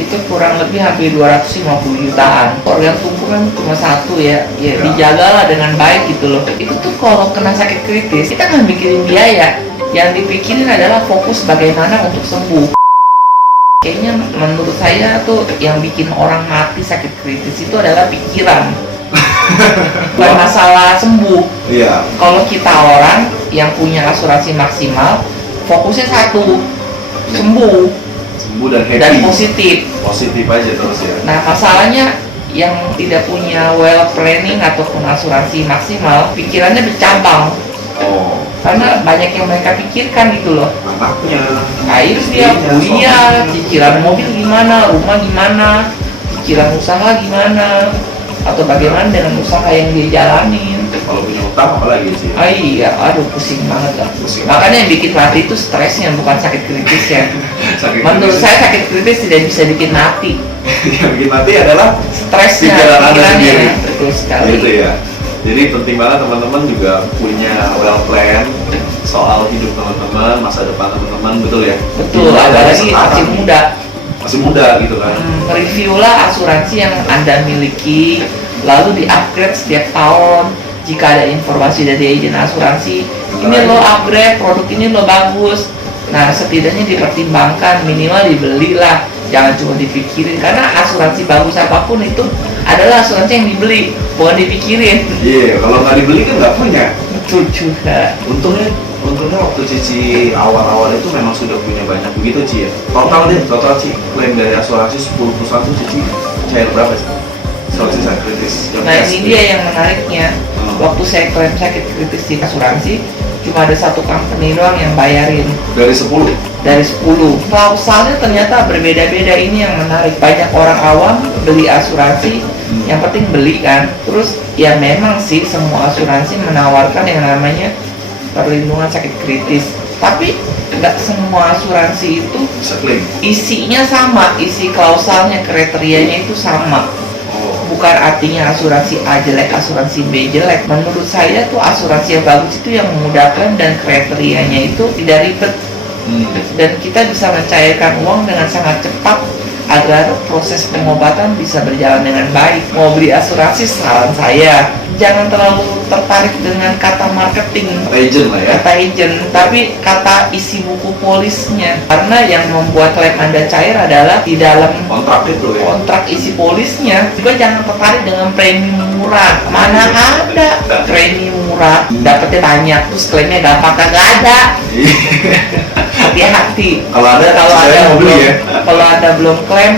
itu kurang lebih hampir 250 jutaan. Organ tubuh kan cuma satu ya dijagalah dengan baik gitu loh. Itu tuh kalau kena sakit kritis kita nggak mikirin biaya, yang dipikirin adalah fokus bagaimana untuk sembuh. Kayaknya menurut saya tuh yang bikin orang mati sakit kritis itu adalah pikiran. Bukan masalah sembuh. Iya. Kalau kita orang yang punya asuransi maksimal, fokusnya satu, sembuh Dan happy. dan positif. Positif aja terus ya. Nah masalahnya yang tidak punya well planning ataupun asuransi maksimal, pikirannya bercabang. Oh. Karena banyak yang mereka pikirkan gitu loh. Anaknya. Air dia kuliah, cicilan mobil gimana, rumah gimana, cicilan usaha gimana, atau bagaimana dengan usaha yang dia jalanin. Kalau punya utang apalagi sih? Iya, aduh pusing banget lah. Pusing. Makanya yang bikin mati itu stresnya, bukan sakit kritis ya. Sakit Menurut kritis. saya sakit kritis tidak bisa bikin mati. Yang bikin mati adalah Stresnya, pikiran Anda pikirannya. sendiri. Betul sekali. Gitu ya. Jadi penting banget teman-teman juga punya well plan soal hidup teman-teman, masa depan teman-teman, betul ya? Betul, Tidak dari apalagi sekarang. masih muda. Masih muda gitu kan. Reviewlah asuransi yang Anda miliki, lalu di-upgrade setiap tahun. Jika ada informasi dari agen asuransi, ini lo upgrade, produk ini lo bagus. Nah, setidaknya dipertimbangkan, minimal dibelilah. Jangan cuma dipikirin, karena asuransi bagus apapun itu adalah asuransi yang dibeli, bukan dipikirin. Iya, kalau nggak dibeli kan nggak punya. Betul juga. Untungnya waktu Cici awal-awal itu memang sudah punya banyak begitu Ci ya. Total Ci, klaim dari asuransi 10 perusahaan tuh Cici cair berapa sih? Asuransi sakit kritis. Nah, ini dia yang menariknya. Waktu saya klaim sakit kritis di asuransi, cuma ada satu company doang yang bayarin. Dari 10? Dari 10. Klausalnya ternyata berbeda-beda, ini yang menarik. Banyak orang awam beli asuransi, yang penting beli kan. Terus ya memang sih semua asuransi menawarkan yang namanya perlindungan sakit kritis. Tapi nggak semua asuransi itu Bisa klaim? isinya sama, isi klausalnya, kriterianya itu sama. Bukan artinya asuransi A jelek, asuransi B jelek. Menurut saya tuh asuransi yang bagus itu yang memudahkan dan kriterianya itu tidak ribet. Dan kita bisa mencairkan uang dengan sangat cepat agar proses pengobatan bisa berjalan dengan baik. Mau beli asuransi, saran saya jangan terlalu tertarik dengan kata marketing, Agent lah ya. kata agent, tapi kata isi buku polisnya. Karena yang membuat klaim Anda cair adalah di dalam Kontrak itu ya. kontrak isi polisnya. Juga jangan tertarik dengan premi murah. Mana ada premi murah dapetnya banyak terus klaimnya gampang, kagak ada. Hati-hati. Kalau ada, kalau saya Anda mau beli belum ya. kalau Anda belum klaim,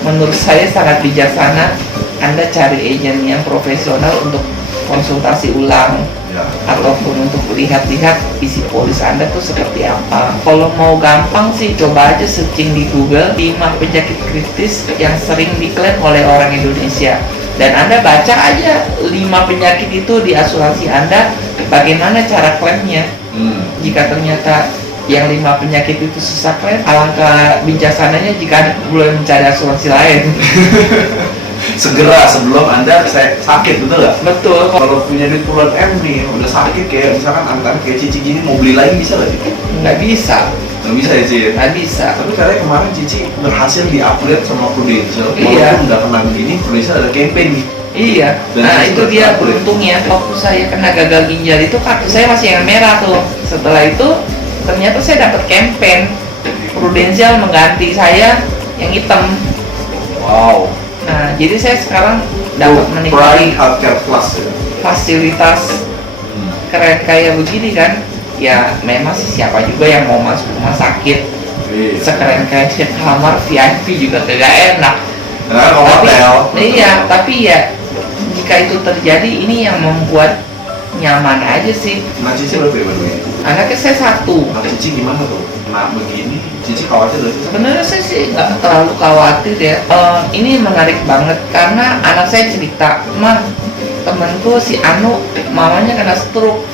menurut saya sangat bijaksana Anda cari agen yang profesional untuk konsultasi ulang Ya. ataupun untuk lihat-lihat isi polis Anda tuh seperti apa. Kalau mau gampang sih coba aja searching di Google 5 penyakit kritis yang sering diklaim oleh orang Indonesia, dan Anda baca aja 5 penyakit itu di asuransi Anda, bagaimana cara klaimnya. Jika ternyata yang 5 penyakit itu susah klaim, alangkah bijaksananya jika Anda mulai mencari asuransi lain. Segera sebelum Anda sakit, betul nggak? Betul. Kalau punya duit puluhan M nih, udah sakit kayak misalkan angka kayak Cici gini, mau beli lagi bisa nggak sih? Nggak bisa, Nggak bisa ya Ci? nggak bisa. Tapi katanya kemarin Cici berhasil di-upgrade sama Prudential. Iya. Walaupun nggak pernah begini, Prudential ada campaign nih. Iya, Dan nah saya itu sudah dia upgrade. beruntungnya. Waktu saya kena gagal ginjal itu kartu saya masih yang merah tuh. Setelah itu ternyata saya dapat campaign, Prudential mengganti saya yang hitam. Wow. Nah, jadi saya sekarang dapat Prime menikmati Healthcare Plus ya. fasilitas keren kayak begini kan. Ya memang sih siapa juga yang mau masuk rumah sakit Iya. sekeren kayak di kamar VIP juga kagak enak. Nah, kalau hotel. Iya, tapi ya jika itu terjadi, ini yang membuat nyaman aja sih. Nah, Cici berapa ya barunya? Anaknya saya satu. Nah, Cici gimana tuh? Nah, begini, Cici khawatir gak sih? Sebenarnya saya sih nggak terlalu khawatir ya. Ini menarik banget karena anak saya cerita, "Mah, temanku si Anu mamanya kena stroke,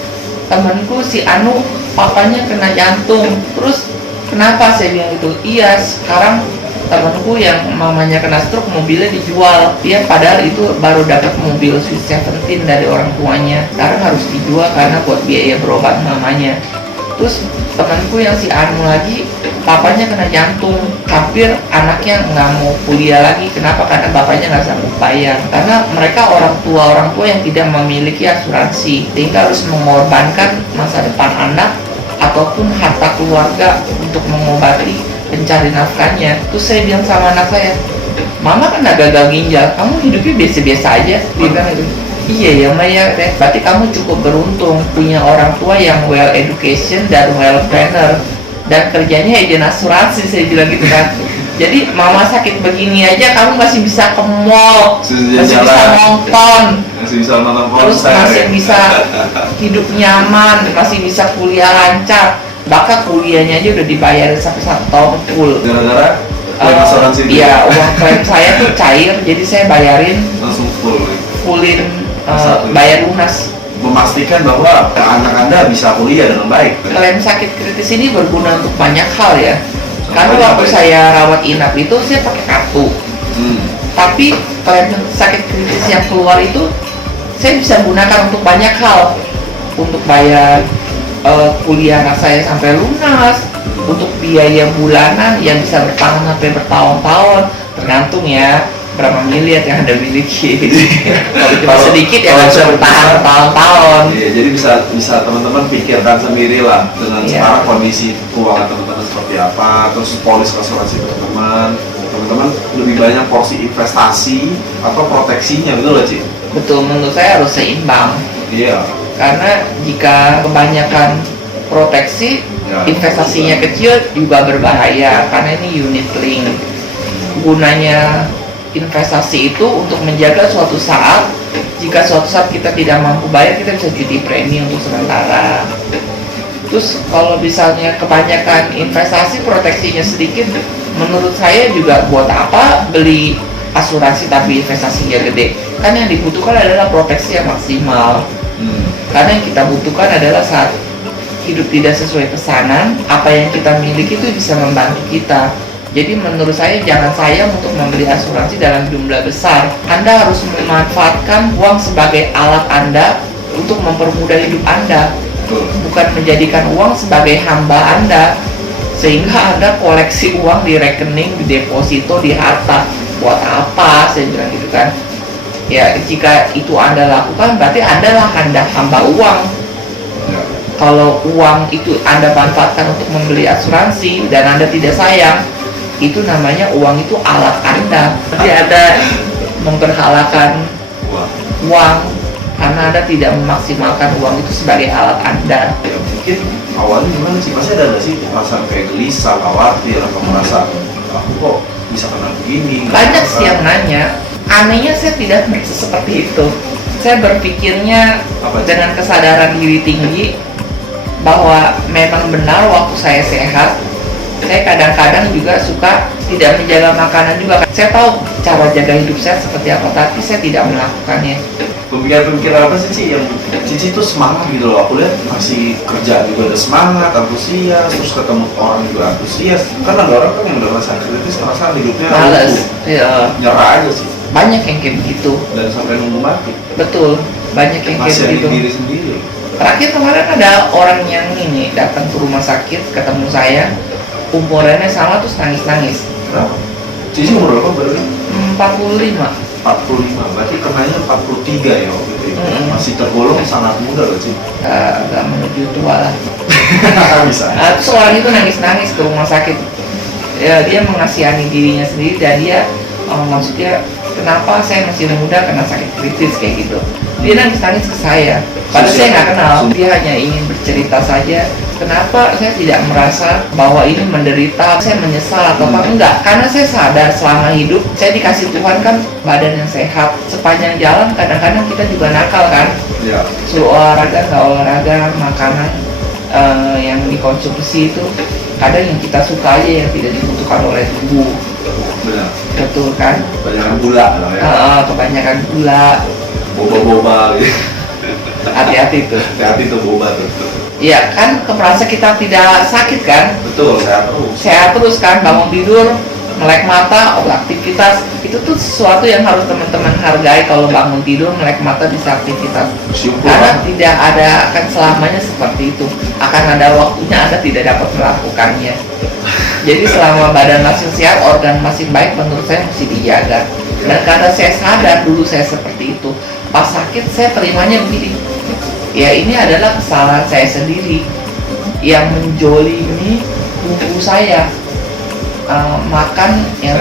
temanku si Anu papanya kena jantung." Terus kenapa saya bilang gitu? Iya, sekarang temanku yang mamanya kena stroke mobilnya dijual. Dia padahal itu baru dapat mobil Sweet 17 dari orang tuanya. Sekarang harus dijual karena buat biaya berobat mamanya. Terus temanku yang si Anu lagi bapaknya kena jantung, hampir anaknya nggak mau kuliah lagi. Kenapa? Karena bapaknya nggak sanggup bayar. Karena mereka orang tua yang tidak memiliki asuransi, sehingga harus mengorbankan masa depan anak ataupun harta keluarga untuk mengobati pencari nafkahnya. Terus saya bilang sama anak saya, mama kan gagal ginjal, kamu hidupnya biasa-biasa aja. Dia bilang gitu. Iya ya Maya, berarti kamu cukup beruntung punya orang tua yang well education dan well planner dan kerjanya agen asuransi, saya bilang gitu kan. Jadi mama sakit begini aja kamu masih bisa ke mall, masih bisa nonton, terus masih bisa hidup nyaman, masih bisa kuliah lancar, bahkan kuliahnya aja udah dibayarin sampai 1 tahun full. Gara-gara klaim asuransi. Iya, uang klaim saya tuh cair, jadi saya bayarin langsung fullin, bayar lunas. Memastikan bahwa anak Anda bisa kuliah dengan baik. Klaim sakit kritis ini berguna untuk banyak hal ya. Karena Contohnya waktu apa ya? saya rawat inap itu saya pakai kartu. Tapi klaim sakit kritis yang keluar itu saya bisa gunakan untuk banyak hal. Untuk bayar kuliah anak saya sampai lunas, untuk biaya bulanan yang bisa bertahan sampai bertahun-tahun, tergantung ya berapa miliar yang Anda miliki. Kalau cuma sedikit ya nggak bisa bertahan bertahun-tahun. Iya, jadi bisa teman-teman pikirkan sendiri lah dengan sekarang kondisi keuangan teman-teman seperti apa, terus polis asuransi teman-teman lebih banyak porsi investasi atau proteksinya, betul nggak Ci? Betul, menurut saya harus seimbang. Iya. Karena jika kebanyakan proteksi, Ya, investasinya kecil juga berbahaya karena ini unit link. Gunanya investasi itu untuk menjaga suatu saat, jika suatu saat kita tidak mampu bayar, kita bisa cuti premi untuk sementara. Terus kalau misalnya kebanyakan investasi proteksinya sedikit, menurut saya juga buat apa beli asuransi tapi investasinya gede? Kan yang dibutuhkan adalah proteksi yang maksimal. Karena yang kita butuhkan adalah saat hidup tidak sesuai pesanan, apa yang kita miliki itu bisa membantu kita. Jadi menurut saya jangan sayang untuk membeli asuransi dalam jumlah besar. Anda harus memanfaatkan uang sebagai alat Anda untuk mempermudah hidup Anda, bukan menjadikan uang sebagai hamba Anda, sehingga Anda koleksi uang di rekening, di deposito, di harta. Buat apa? Saya bilang gitu kan. Ya jika itu Anda lakukan berarti Anda hamba uang. Kalau uang itu Anda manfaatkan untuk membeli asuransi dan Anda tidak sayang, itu namanya uang itu alat Anda. Jadi Anda memperhalakan uang karena Anda tidak memaksimalkan uang itu sebagai alat Anda. Ya, mungkin awalnya gimana sih? Pasti ada nggak sih perasaan kayak gelisah, khawatir, atau merasa aku kok bisa kena begini? Banyak sih yang nanya. Anehnya saya tidak merasa seperti itu. Saya berpikirnya dengan kesadaran diri tinggi bahwa memang benar waktu saya sehat, saya kadang-kadang juga suka tidak menjaga makanan juga. Saya tahu cara jaga hidup saya seperti apa, tapi saya tidak melakukannya. Pemikiran-pemikiran apa sih Ci yang Cici tuh semangat gitu loh? Aku lihat masih kerja juga ada semangat, antusias, terus ketemu orang juga antusias. Karena ada orang kan yang udah masa kritis merasa hidupnya Males, ya. nyerah aja sih. Banyak yang kayak begitu. Dan sampai nunggu mati. Betul, banyak yang kayak Masih begitu. diri sendiri. Terakhir kemarin ada orang yang ini datang ke rumah sakit ketemu saya, umurnya sama terus nangis-nangis. Kenapa? Cici umur berapa berarti? 45. 45, berarti kenanya 43 ya waktu itu. Masih tergolong sangat muda loh Ci. Agak menuju tua lah. Bisa. Terus orang itu nangis-nangis ke rumah sakit. Ya, dia mengasihani dirinya sendiri dan dia maksudnya kenapa saya masih muda kena sakit kritis kayak gitu. Dia nangis-nangis ke saya. Padahal saya nggak kenal. Dia hanya ingin bercerita saja. Kenapa saya tidak merasa bahwa ini menderita, saya menyesal atau apa? Enggak, karena saya sadar selama hidup saya dikasih Tuhan kan badan yang sehat. Sepanjang jalan kadang-kadang kita juga nakal kan. Ya. Suruh olahraga, nggak olahraga, makanan yang dikonsumsi itu kadang yang kita suka aja yang tidak dibutuhkan oleh tubuh. Benar. Betul kan? Kebanyakan gula lah ya. Kebanyakan gula. Boba-boba gitu. Hati-hati tuh. Hati-hati tuh boba tuh. Iya kan, merasa kita tidak sakit kan? Betul, sehat terus. Sehat terus kan, bangun tidur melek mata, aktivitas itu tuh sesuatu yang harus teman-teman hargai. Kalau bangun tidur melek mata bisa aktivitas, Bersyukur. karena tidak ada akan selamanya seperti itu, akan ada waktunya Anda tidak dapat melakukannya. Jadi selama badan masih sehat, organ masih baik, menurut saya mesti dijaga. Dan karena saya sadar dulu saya seperti itu, pas sakit saya terimanya begini, ya ini adalah kesalahan saya sendiri yang menjolimi tubuh saya. Makan yang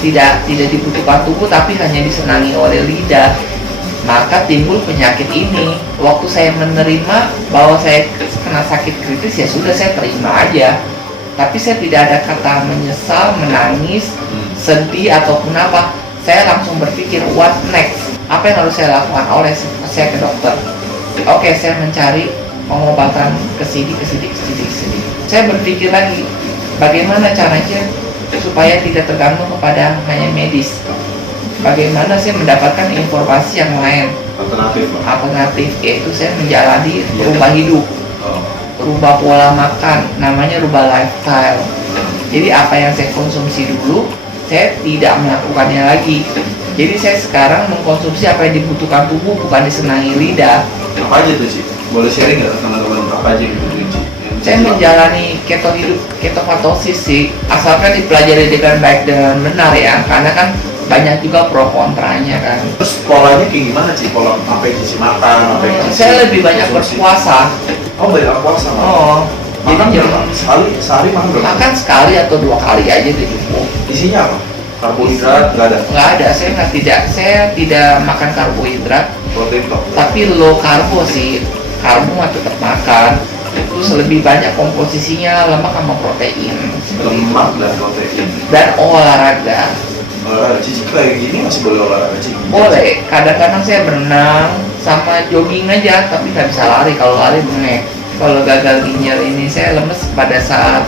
tidak dibutuhkan tubuh tapi hanya disenangi oleh lidah, maka timbul penyakit ini. Waktu saya menerima bahwa saya kena sakit kritis, ya sudah saya terima aja, tapi saya tidak ada kata menyesal, menangis, sedih ataupun apa. Saya langsung berpikir what next, apa yang harus saya lakukan. Oleh saya ke dokter, oke, saya mencari pengobatan ke sini. Saya berpikir lagi, bagaimana caranya supaya tidak tergantung kepada hanya medis. Bagaimana saya mendapatkan informasi yang lain, alternatif, yaitu saya menjalani rubah hidup, rubah pola makan, namanya rubah lifestyle. Jadi apa yang saya konsumsi dulu, saya tidak melakukannya lagi. Jadi saya sekarang mengkonsumsi apa yang dibutuhkan tubuh, bukan disenangi lidah. Apa aja tuh sih? Boleh sharing nggak teman-teman apa aja yang dibutuhin? Saya menjalani keto hidup, ketofatosis sih, asalkan dipelajari dengan baik dan benar ya, karena kan banyak juga pro kontranya kan. Terus polanya kayak gimana sih? Pola apa yang isi makan? Apa yang isi Saya lebih banyak konsumsi? berpuasa. Oh, banyak puasa. Oh, Makan jadi berapa? Sehari makan berapa? makan sekali atau 2 kali aja udah cukup. Isinya apa? Karbohidrat nggak ada. Nggak ada, saya tidak makan karbohidrat, Protein tok. tapi low karbo sih. Karbo mah tetap makan. Terus lebih banyak komposisinya lemak sama protein. Lemak dan protein. Dan olahraga. Olahraga Cici kayak gini masih boleh olahraga Cici? Boleh, kadang-kadang saya berenang sama jogging aja, tapi nggak bisa lari. Kalau lari bengek. Kalau gagal ginjal ini saya lemes pada saat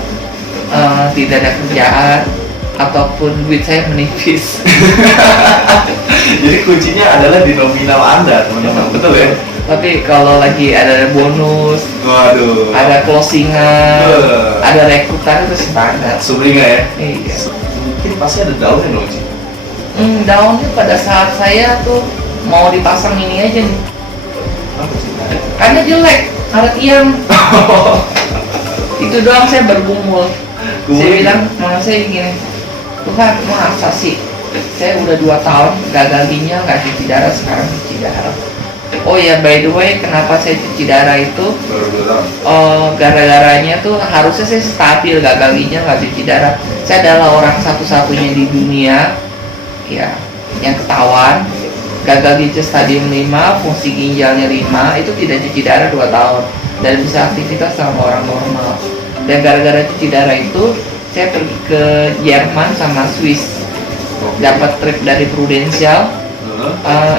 tidak ada kerjaan ataupun duit saya menipis. Jadi kuncinya adalah di nominal Anda, teman-teman. Betul ya? Tapi kalau lagi ada bonus, Waduh. ada closingan, ada rekrutan itu semangat. Sumringah ya? Iya. Mungkin pasti ada daunnya dong Cici. Daunnya pada saat saya tuh mau dipasang ini aja nih, Apa sih? karena jelek, ada tiang. Itu doang saya bergumul. Saya bilang, mama saya gini, Tuhan, masa sih? Saya udah 2 tahun gagal ginjal, nggak cuci darah, sekarang cuci darah. Oh ya, by the way, kenapa saya cuci darah itu? Baru 2 tahun. Gara-garanya tuh harusnya saya stabil, gagal ginjal nggak cuci darah. Saya adalah orang satu-satunya di dunia ya yang ketahuan gagal ginjal stadium 5, fungsi ginjalnya 5, itu tidak cuci darah 2 tahun dan bisa aktivitas sama orang normal. Dan gara-gara cuci darah itu saya pergi ke Jerman sama Swiss, dapat trip dari Prudential.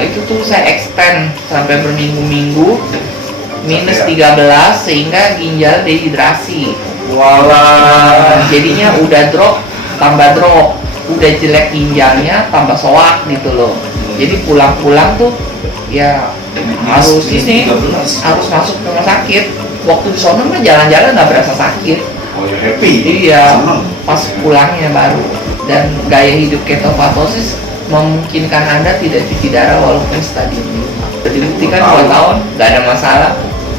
Itu tuh saya extend sampai berminggu-minggu, minus 13 sehingga ginjal dehidrasi. Walah. Jadinya udah drop tambah drop, udah jelek ginjalnya tambah soak gitu loh. Jadi pulang-pulang tuh ya harus ini, harus masuk ke rumah sakit. Waktu di sono mah jalan-jalan nggak berasa sakit. Oh ya happy. Iya, Seneng. pas pulangnya baru. Dan gaya hidup ketofatosis memungkinkan Anda tidak cuci darah walaupun stadium 5. Dibuktikan 2 tahun, nggak ada masalah.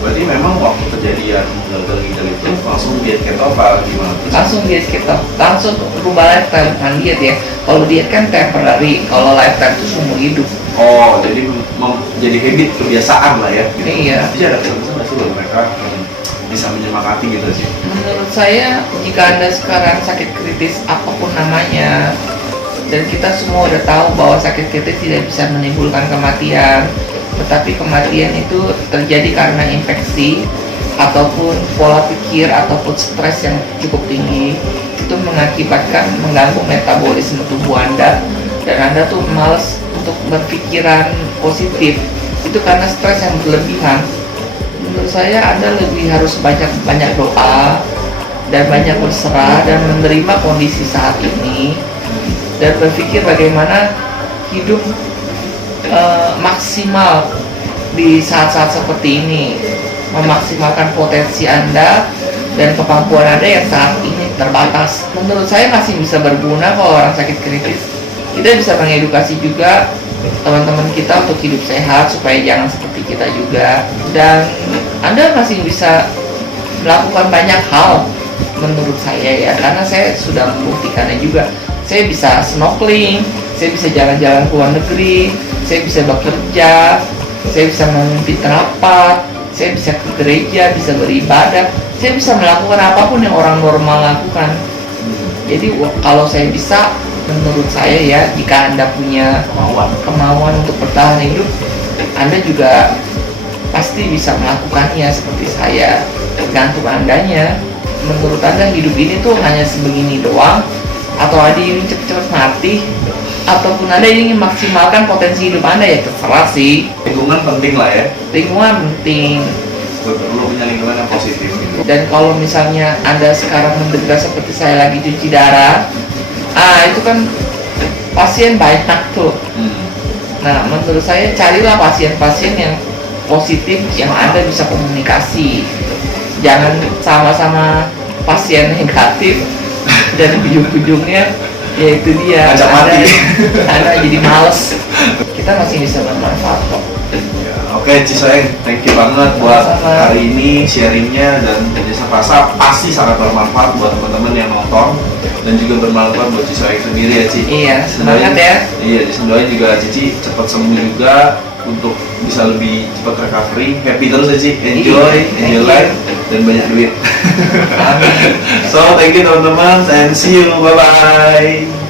Berarti memang waktu kejadian gagal ginjal itu langsung diet keto apa gimana? Langsung diet keto, langsung rubah lifestyle, bukan diet ya. Kalau diet kan temporary, kalau lifestyle itu seumur hidup. Oh, jadi jadi habit, kebiasaan lah ya. Gitu. Iya. Jadi ada pesan-pesan nggak sih buat mereka yang bisa menyemangati gitu sih? Menurut saya, jika Anda sekarang sakit kritis apapun namanya, dan kita semua udah tahu bahwa sakit kritis tidak bisa menimbulkan kematian, tetapi kematian itu terjadi karena infeksi ataupun pola pikir ataupun stres yang cukup tinggi, itu mengakibatkan mengganggu metabolisme tubuh Anda dan Anda tuh malas untuk berpikiran positif. Itu karena stres yang berlebihan. Menurut saya Anda lebih harus banyak doa dan banyak berserah dan menerima kondisi saat ini dan berpikir bagaimana hidup maksimal di saat-saat seperti ini, memaksimalkan potensi Anda dan kemampuan Anda yang saat ini terbatas. Menurut saya masih bisa berguna kalau orang sakit kritis. Kita bisa mengedukasi juga teman-teman kita untuk hidup sehat supaya jangan seperti kita juga. Dan Anda masih bisa melakukan banyak hal menurut saya ya, karena saya sudah membuktikannya juga. Saya bisa snorkeling, saya bisa jalan-jalan ke luar negeri, saya bisa bekerja, saya bisa memimpin rapat, saya bisa ke gereja, bisa beribadah, saya bisa melakukan apapun yang orang normal lakukan. Jadi kalau saya bisa, menurut saya ya, jika Anda punya kemauan untuk bertahan hidup, Anda juga pasti bisa melakukannya seperti saya. Tergantung Andanya. Menurut Anda hidup ini tuh hanya sebegini doang, atau Anda ingin cepet-cepet mati, ataupun Anda ingin maksimalkan potensi hidup Anda, ya terserah sih. Lingkungan penting lah ya. Lingkungan penting. Perlu punya lingkungan yang positif gitu. Dan kalau misalnya Anda sekarang menderita seperti saya lagi cuci darah, itu kan pasien banyak tuh. Nah, menurut saya carilah pasien-pasien yang positif, yang Anda bisa komunikasi. Jangan sama-sama pasien negatif dan ujung-ujungnya yaitu dia Ajak mati. Anda jadi males. Kita masih bisa bermanfaat kok. Oke, Cisoeng, thank you banget buat hari ini sharingnya, dan jasa rasa pasti sangat bermanfaat buat teman-teman yang nonton dan juga bermanfaat buat Cisoeng sendiri ya, Ci. Iya, semangat ya. Iya, doain juga Cici cepat sembuh juga untuk bisa lebih cepat recovery. Happy terus ya, Ci. Enjoy life dan banyak duit. Amin. So, thank you teman-teman and see you. Bye bye.